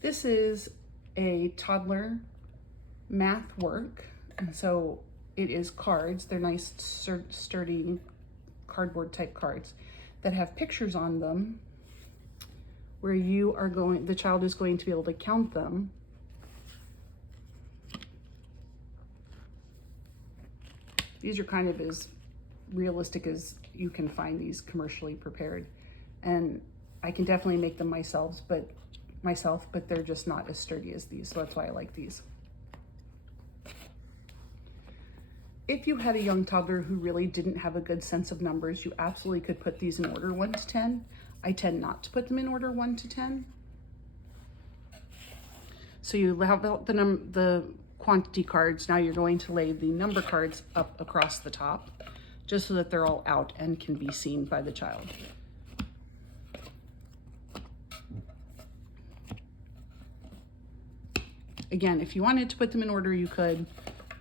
This is a toddler math work, and so it is cards. They're nice, sturdy cardboard type cards that have pictures on them where the child is going to be able to count them. These are kind of as realistic as you can find these commercially prepared. And I can definitely make them myself, but they're just not as sturdy as these. So that's why I like these. If you had a young toddler who really didn't have a good sense of numbers, you absolutely could put these in order 1 to 10. I tend not to put them in order 1 to 10. So you have the quantity cards. Now you're going to lay the number cards up across the top, just so that they're all out and can be seen by the child. Again, if you wanted to put them in order, you could.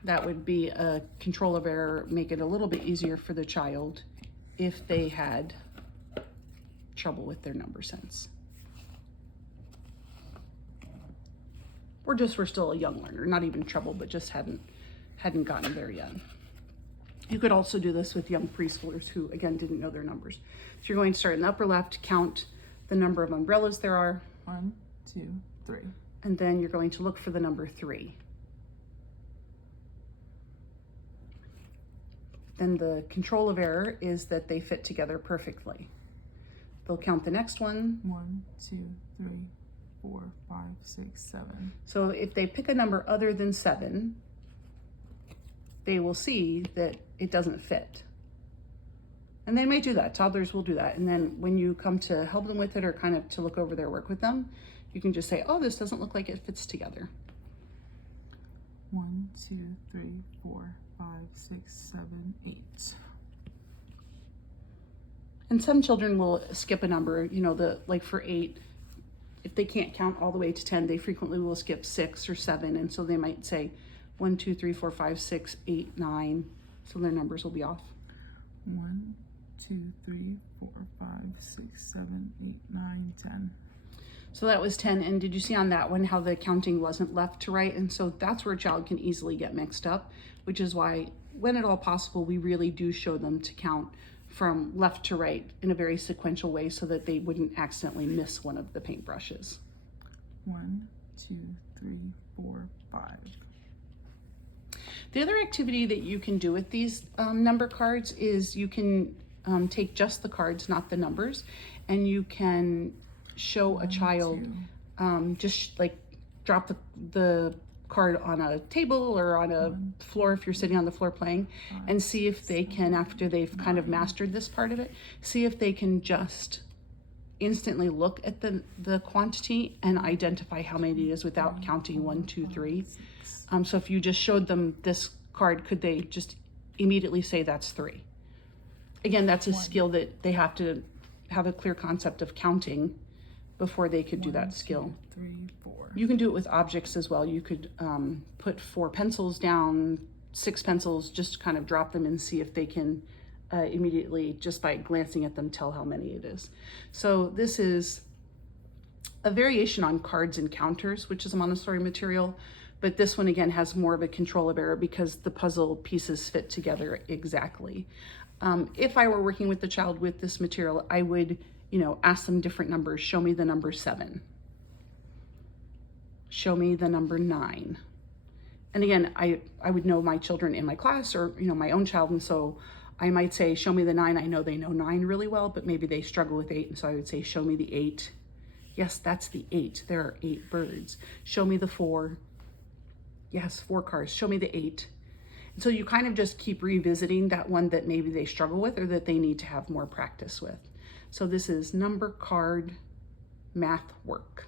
That would be a control of error, make it a little bit easier for the child if they had trouble with their number sense. Or just were still a young learner, not even trouble, but just hadn't gotten there yet. You could also do this with young preschoolers who, again, didn't know their numbers. So you're going to start in the upper left, count the number of umbrellas there are. 1, 2, 3. And then you're going to look for the number 3. Then the control of error is that they fit together perfectly. They'll count the next one. 1, 2, 3, 4, 5, 6, 7. So if they pick a number other than 7, they will see that it doesn't fit. And they may do that. Toddlers will do that. And then when you come to help them with it or kind of to look over their work with them, you can just say, oh, this doesn't look like it fits together. 1, 2, 3, 4, 5, 6, 7, 8. And some children will skip a number, you know, like for 8, if they can't count all the way to 10, they frequently will skip 6 or 7. And so they might say 1, 2, 3, 4, 5, 6, 8, 9. So their numbers will be off. 1, 2, 3, 4, 5, 6, 7, 8, 9, 10. So that was 10. And did you see on that one how the counting wasn't left to right? And so that's where a child can easily get mixed up, which is why, when at all possible, we really do show them to count from left to right in a very sequential way so that they wouldn't accidentally miss one of the paintbrushes. 1, 2, 3, 4, 5. The other activity that you can do with these number cards is you can take just the cards, not the numbers, and you can show a child, just like drop the card on a table or on a floor if you're sitting on the floor playing, and see if they can, after they've kind of mastered this part of it, see if they can just instantly look at the quantity and identify how many it is without counting 1, 2, 3. So if you just showed them this card, could they just immediately say that's 3? Again, that's a skill that they have to have a clear concept of counting before they could do that skill. 2, 3, 4. You can do it with objects as well. You could put 4 pencils down, 6 pencils, just kind of drop them and see if they can immediately, just by glancing at them, tell how many it is. So this is a variation on cards and counters, which is a Montessori material, but this one again has more of a control of error because the puzzle pieces fit together exactly. If I were working with the child with this material, I would, ask them different numbers. Show me the number 7. Show me the number 9. And again, I would know my children in my class or, my own child. And so I might say, show me the 9. I know they know 9 really well, but maybe they struggle with 8. And so I would say, show me the 8. Yes, that's the 8. There are 8 birds. Show me the 4. Yes, 4 cars. Show me the 8. And so you kind of just keep revisiting that one that maybe they struggle with or that they need to have more practice with. So this is number card math work.